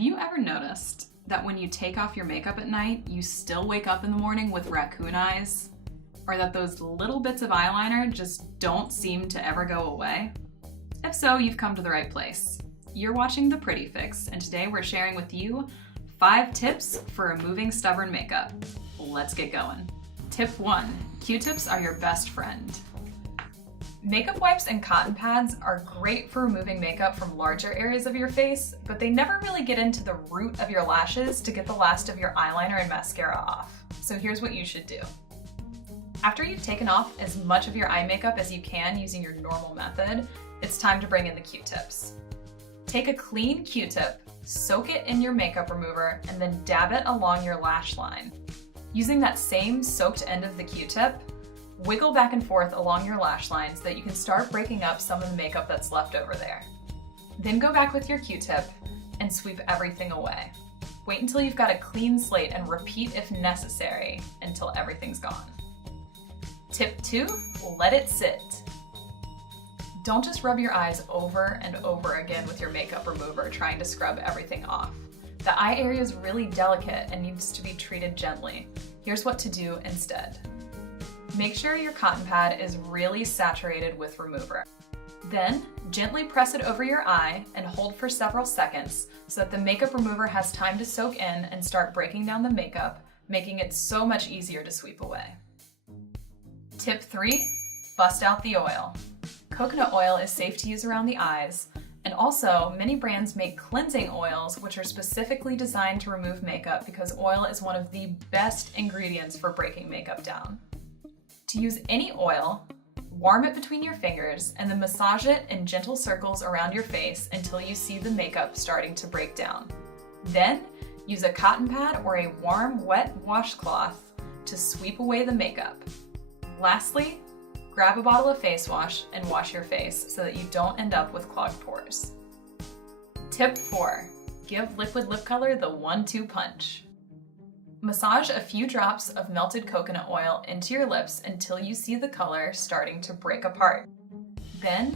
Have you ever noticed that when you take off your makeup at night, you still wake up in the morning with raccoon eyes? Or that those little bits of eyeliner just don't seem to ever go away? If so, you've come to the right place. You're watching The Pretty Fix, and today we're sharing with you 5 tips for removing stubborn makeup. Let's get going. Tip 1, Q-tips are your best friend. Makeup wipes and cotton pads are great for removing makeup from larger areas of your face, but they never really get into the root of your lashes to get the last of your eyeliner and mascara off. So here's what you should do. After you've taken off as much of your eye makeup as you can using your normal method, it's time to bring in the Q-tips. Take a clean Q-tip, soak it in your makeup remover, and then dab it along your lash line. Using that same soaked end of the Q-tip, wiggle back and forth along your lash line so that you can start breaking up some of the makeup that's left over there. Then go back with your Q-tip and sweep everything away. Wait until you've got a clean slate and repeat if necessary until everything's gone. Tip 2, let it sit. Don't just rub your eyes over and over again with your makeup remover trying to scrub everything off. The eye area is really delicate and needs to be treated gently. Here's what to do instead. Make sure your cotton pad is really saturated with remover. Then, gently press it over your eye and hold for several seconds so that the makeup remover has time to soak in and start breaking down the makeup, making it so much easier to sweep away. Tip 3, bust out the oil. Coconut oil is safe to use around the eyes, and also many brands make cleansing oils which are specifically designed to remove makeup because oil is one of the best ingredients for breaking makeup down. To use any oil, warm it between your fingers and then massage it in gentle circles around your face until you see the makeup starting to break down. Then, use a cotton pad or a warm, wet washcloth to sweep away the makeup. Lastly, grab a bottle of face wash and wash your face so that you don't end up with clogged pores. Tip 4, give liquid lip color the 1-2 punch. Massage a few drops of melted coconut oil into your lips until you see the color starting to break apart. Then,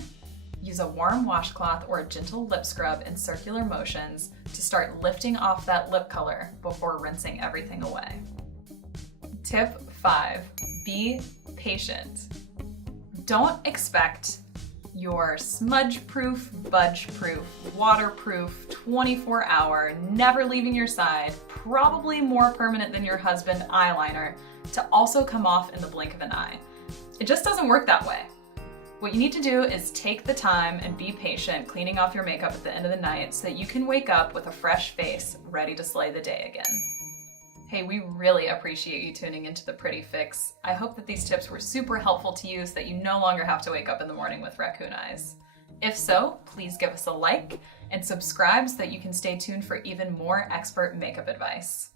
use a warm washcloth or a gentle lip scrub in circular motions to start lifting off that lip color before rinsing everything away. Tip 5, be patient. Don't expect your smudge-proof, budge-proof, waterproof, 24-hour, never leaving your side, probably more permanent than your husband eyeliner to also come off in the blink of an eye. It just doesn't work that way. What you need to do is take the time and be patient cleaning off your makeup at the end of the night so that you can wake up with a fresh face ready to slay the day again. Hey, we really appreciate you tuning into The Pretty Fix. I hope that these tips were super helpful to you so that you no longer have to wake up in the morning with raccoon eyes. If so, please give us a like and subscribe so that you can stay tuned for even more expert makeup advice.